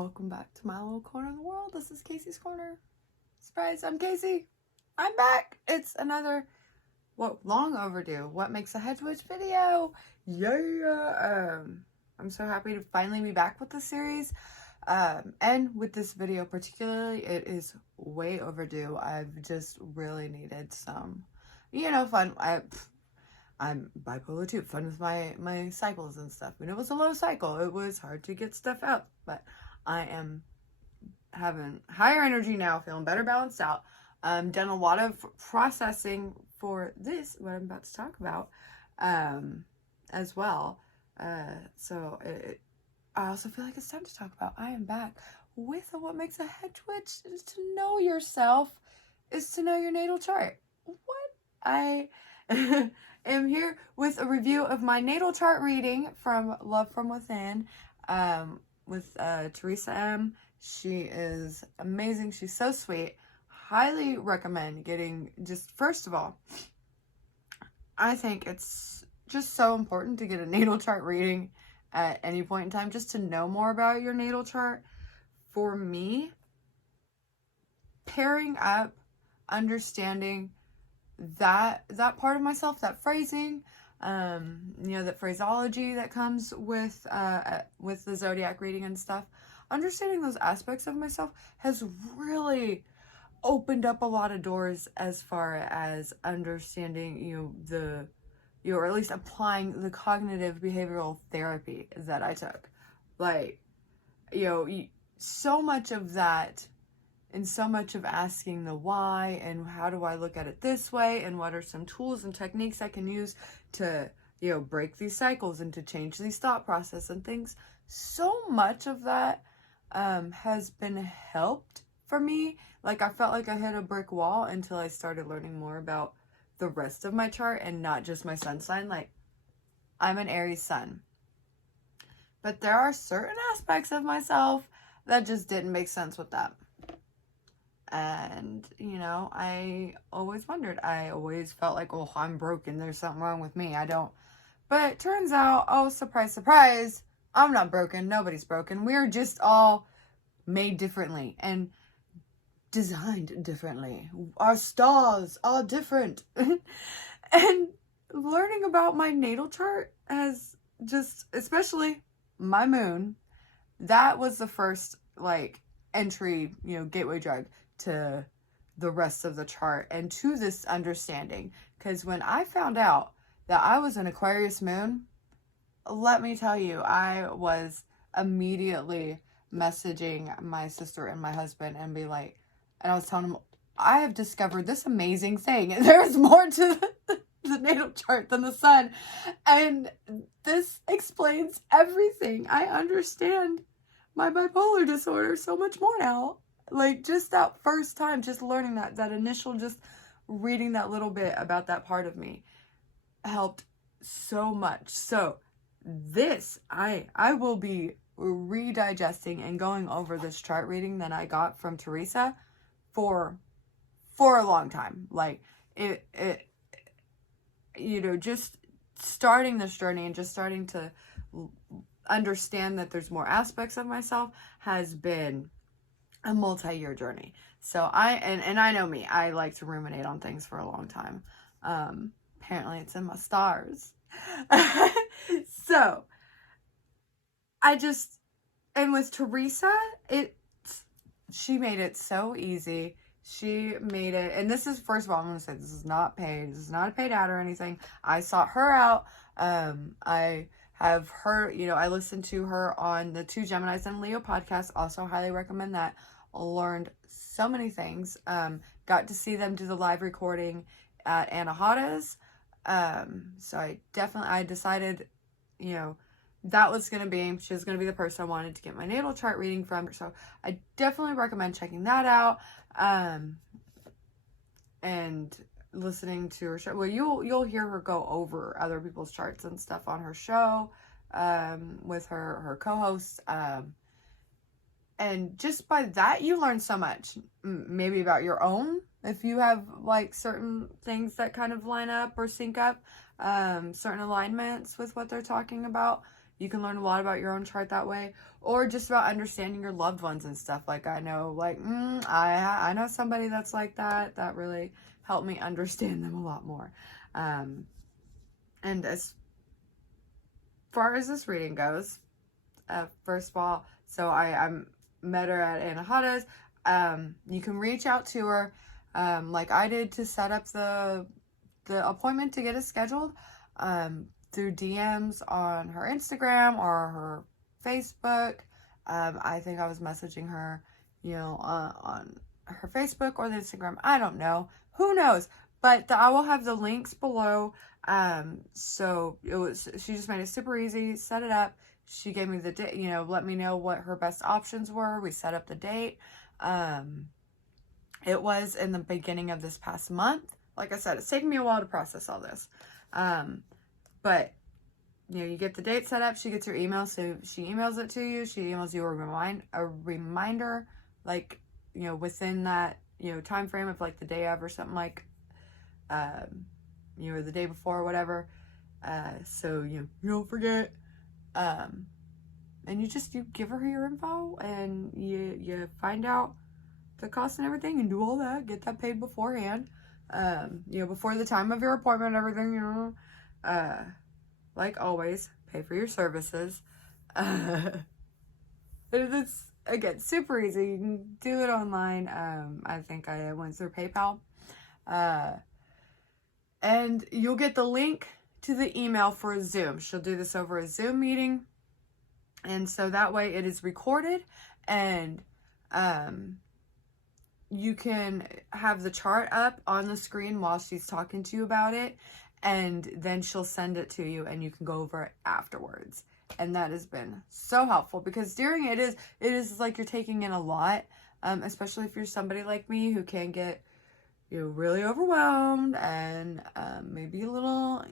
welcome back to my little corner of the world. This is Casey's Corner. Surprise, I'm Casey. I'm back. It's another, long overdue, What Makes a Hedgewitch video. Yeah. I'm so happy to finally be back with the series. And with this video particularly, it is way overdue. I've just really needed some, fun. I'm bipolar too, fun with my cycles and stuff. When it was a low cycle, it was hard to get stuff out, but I am having higher energy now, feeling better balanced out. Done a lot of processing for this, what I'm about to talk about, as well. So I also feel like it's time to talk about, I am back with What Makes a Hedgewitch. Is to know yourself, is to know your natal chart. I am here with a review of my natal chart reading from Love From Within, with Theresa M. She is amazing. She's so sweet. Highly recommend getting, just first of all, I think it's just so important to get a natal chart reading at any point in time, just to know more about your natal chart. For me, pairing up, understanding that part of myself, that phrasing, that phraseology that comes with the zodiac reading and stuff, understanding those aspects of myself has really opened up a lot of doors as far as understanding, or at least applying the cognitive behavioral therapy that I took. So much of that, and so much of asking the why, and how do I look at it this way, and what are some tools and techniques I can use to, break these cycles and to change these thought process and things. So much of that has been helped for me. I felt like I hit a brick wall until I started learning more about the rest of my chart and not just my sun sign. I'm an Aries sun, but there are certain aspects of myself that just didn't make sense with that. And, I always wondered. I always felt like, oh, I'm broken. There's something wrong with me. But it turns out, oh, surprise, surprise, I'm not broken. Nobody's broken. We're just all made differently and designed differently. Our stars are different. And learning about my natal chart has just, especially my moon, that was the first, entry, gateway drug to the rest of the chart and to this understanding. Because when I found out that I was an Aquarius moon, let me tell you, I was immediately messaging my sister and my husband and I was telling them, I have discovered this amazing thing. There's more to the natal chart than the sun. And this explains everything. I understand my bipolar disorder so much more now. Just that first time, just learning that initial, just reading that little bit about that part of me helped so much. So this, I will be redigesting and going over this chart reading that I got from Theresa for a long time. Just starting this journey and just starting to understand that there's more aspects of myself has been a multi-year journey. So I know me, I like to ruminate on things for a long time. Apparently it's in my stars. So and with Theresa, she made it so easy. She made it, and this is, first of all, I'm going to say, this is not paid. This is not a paid ad or anything. I sought her out. I have her, I listened to her on the Two Geminis and Leo podcast. Also highly recommend that. Learned so many things. Got to see them do the live recording at Anahata's. So I decided, that was going to be, she was going to be the person I wanted to get my natal chart reading from. So I definitely recommend checking that out. And listening to her show. Well, you'll hear her go over other people's charts and stuff on her show, with her co-hosts. And just by that, you learn so much, maybe about your own, if you have certain things that kind of line up or sync up, certain alignments with what they're talking about. You can learn a lot about your own chart that way, or just about understanding your loved ones and stuff. Like I know, like I know somebody that's like that. That really helped me understand them a lot more. And as far as this reading goes, first of all, so I met her at Anahata's. You can reach out to her, like I did, to set up the appointment to get it scheduled, through DMs on her Instagram or her Facebook. I think I was messaging her, on her Facebook or the Instagram. I don't know. Who knows? But I will have the links below. So she just made it super easy, set it up. She gave me the date, let me know what her best options were. We set up the date. It was in the beginning of this past month. Like I said, it's taken me a while to process all this. But, you get the date set up. She gets your email. So she emails it to you. She emails you a reminder, like, within that, time frame of like the day of or something, like, or the day before or whatever. So you don't forget. And you give her your info, and you find out the cost and everything, and do all that, get that paid beforehand, before the time of your appointment and everything, like always, pay for your services. It's, again, super easy. You can do it online. I think I went through PayPal, and you'll get the link to the email for a Zoom. She'll do this over a Zoom meeting. And so that way it is recorded, and you can have the chart up on the screen while she's talking to you about it, and then she'll send it to you and you can go over it afterwards. And that has been so helpful, because during it is like you're taking in a lot, especially if you're somebody like me who can get, really overwhelmed, and maybe a little,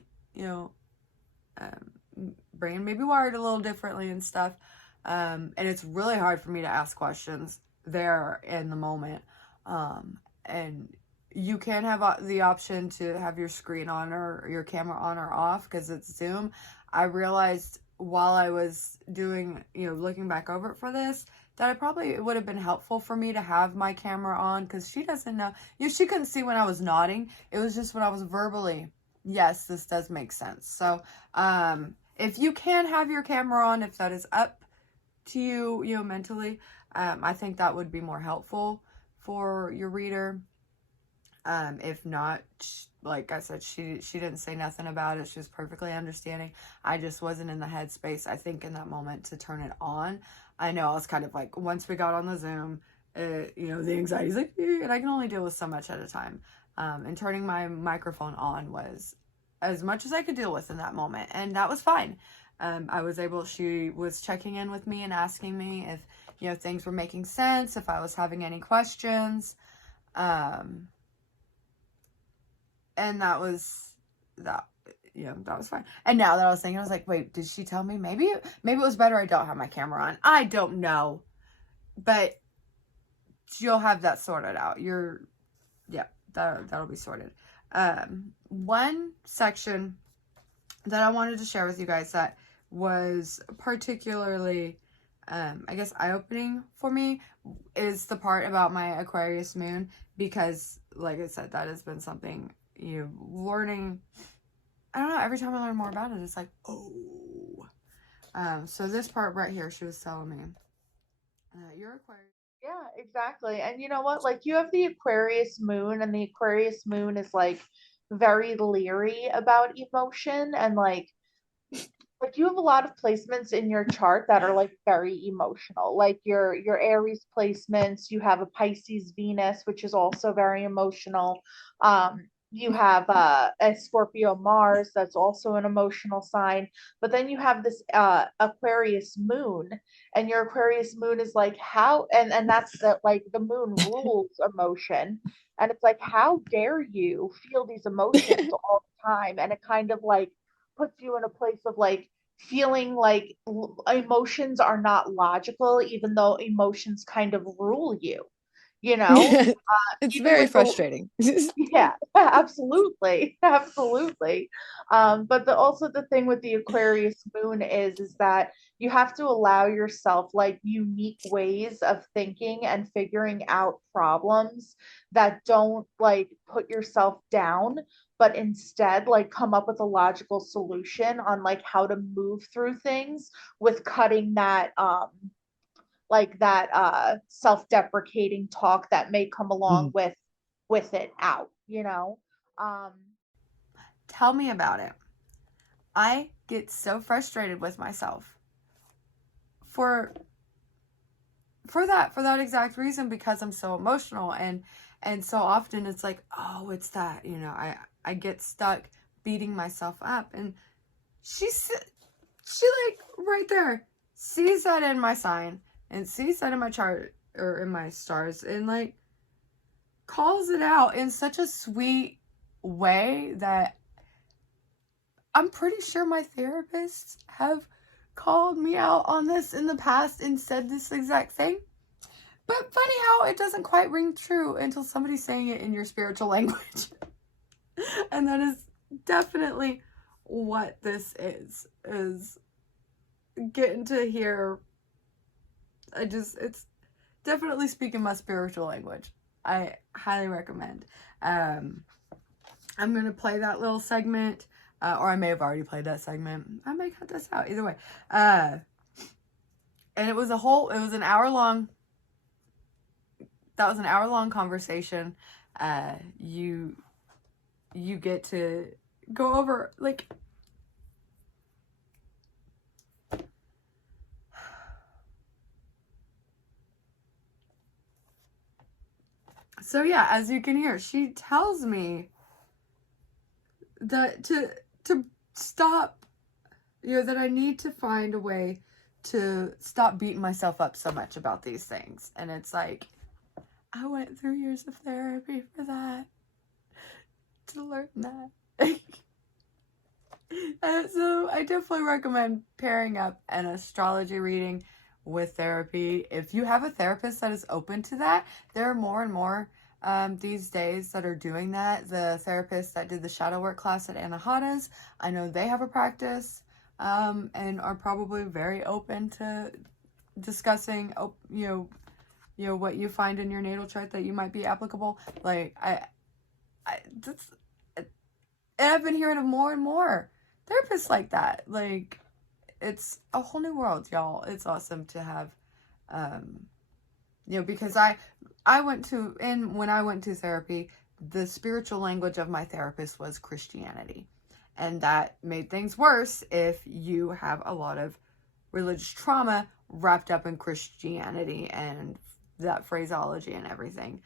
brain maybe wired a little differently and stuff. And it's really hard for me to ask questions there in the moment. And you can have the option to have your screen on or your camera on or off, because it's Zoom. I realized while I was doing, looking back over it for this, that it would have been helpful for me to have my camera on, because she doesn't know. She couldn't see when I was nodding. It was just when I was verbally, yes, this does make sense. So, if you can have your camera on, if that is up to you, mentally, I think that would be more helpful for your reader. If not, like I said, she didn't say nothing about it. She was perfectly understanding. I just wasn't in the headspace, I think, in that moment to turn it on. I know I was kind of like, once we got on the Zoom, the anxiety's like, and I can only deal with so much at a time. And turning my microphone on was as much as I could deal with in that moment, and that was fine. She was checking in with me and asking me if, things were making sense, if I was having any questions, and that was fine. And now that I was thinking, I was like, wait, did she tell me? Maybe it was better I don't have my camera on. I don't know, but you'll have that sorted out. That'll be sorted. One section that I wanted to share with you guys that was particularly, I guess, eye-opening for me is the part about my Aquarius moon, because, like I said, that has been something, learning. I don't know, every time I learn more about it, it's like, oh. So this part right here, she was telling me, you're Aquarius. Yeah, exactly. And you know what? Like, you have the Aquarius moon, and the Aquarius moon is like very leery about emotion, and like you have a lot of placements in your chart that are like very emotional. Like your Aries placements, you have a Pisces Venus, which is also very emotional. You have a Scorpio Mars, that's also an emotional sign. But then you have this Aquarius moon, and your Aquarius moon is like, how, and that's the moon rules emotion. And it's like, how dare you feel these emotions all the time? And it kind of like puts you in a place of like feeling like emotions are not logical, even though emotions kind of rule you. you know? It's Even very with the frustrating. yeah, absolutely, absolutely. But also the thing with the Aquarius moon is that you have to allow yourself like unique ways of thinking and figuring out problems that don't like put yourself down, but instead like come up with a logical solution on like how to move through things with cutting that self-deprecating talk that may come along Mm. with it out, you know. um Tell me about it. I get so frustrated with myself for that exact reason, because I'm so emotional, and so often it's like, oh, it's that, I get stuck beating myself up, and she's she like right there sees that in my sign and sees that in my chart or in my stars, and like calls it out in such a sweet way that I'm pretty sure my therapists have called me out on this in the past and said this exact thing. But funny how it doesn't quite ring true until somebody's saying it in your spiritual language. And that is definitely what this is getting to hear. It's definitely speaking my spiritual language. I highly recommend. I'm going to play that little segment, or I may have already played that segment. I may cut this out, either way. And it was an hour long. That was an hour long conversation. You get to go over like so yeah, as you can hear, she tells me that to stop, that I need to find a way to stop beating myself up so much about these things. And it's like, I went through years of therapy for that, to learn that. So I definitely recommend pairing up an astrology reading with therapy. If you have a therapist that is open to that, there are more and more these days that are doing that. The therapist that did the shadow work class at Anahata's, I know they have a practice and are probably very open to discussing, what you find in your natal chart that you might be applicable. Like and I've been hearing of more and more therapists like that. Like, it's a whole new world, y'all. It's awesome to have, because when I went to therapy, the spiritual language of my therapist was Christianity. And that made things worse if you have a lot of religious trauma wrapped up in Christianity and that phraseology and everything.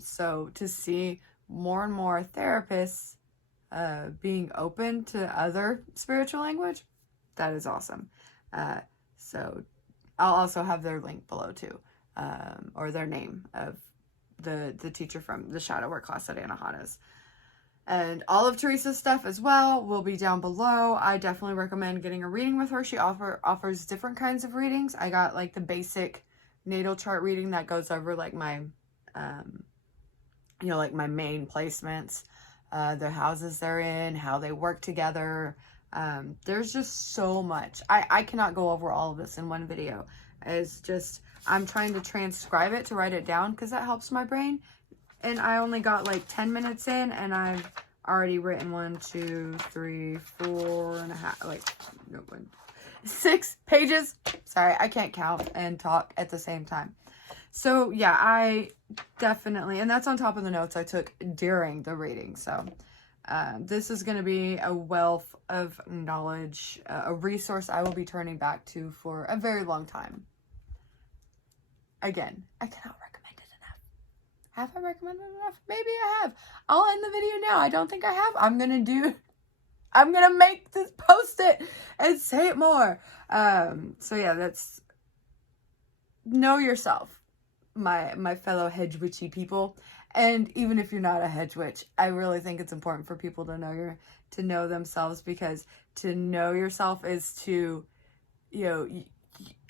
So to see more and more therapists being open to other spiritual language, that is awesome. So I'll also have their link below too, or their name of the teacher from the shadow work class at Anahata's. And all of Theresa's stuff as well will be down below. I definitely recommend getting a reading with her. She offers different kinds of readings. I got like the basic natal chart reading that goes over like my, like my main placements, the houses they're in, how they work together. There's just so much. I cannot go over all of this in one video. It's just, I'm trying to transcribe it to write it down because that helps my brain. And I only got like 10 minutes in and I've already written 1, 2, 3, 4 and a half, 6 pages. Sorry, I can't count and talk at the same time. So yeah, I definitely, and that's on top of the notes I took during the reading. So this is going to be a wealth of knowledge, a resource I will be turning back to for a very long time. Again, I cannot recommend it enough. Have I recommended it enough? Maybe I have. I'll end the video now. I don't think I have. I'm going to make this, post it and say it more. So yeah, that's, know yourself, my fellow Hedgewitchy people. And even if you're not a Hedgewitch, I really think it's important for people to know themselves, because to know yourself is to,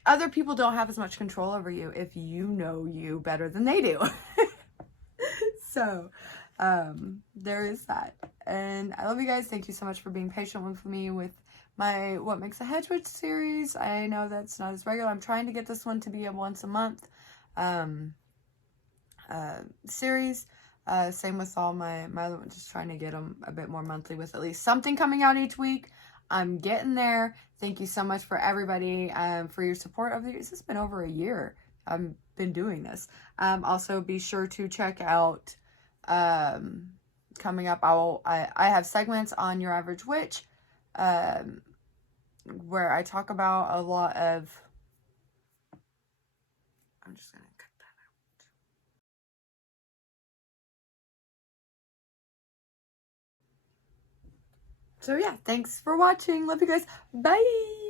other people don't have as much control over you if you know you better than they do. So, there is that. And I love you guys. Thank you so much for being patient with me with my What Makes a Hedgewitch series. I know that's not as regular. I'm trying to get this one to be a once a month series. Same with all my other ones, just trying to get them a bit more monthly with at least something coming out each week. I'm getting there. Thank you so much for everybody for your support of these. It's been over a year I've been doing this. Also, be sure to check out coming up. I have segments on Your Average Witch where I talk about a lot of. I'm just gonna cut that out. So yeah, thanks for watching. Love you guys. Bye.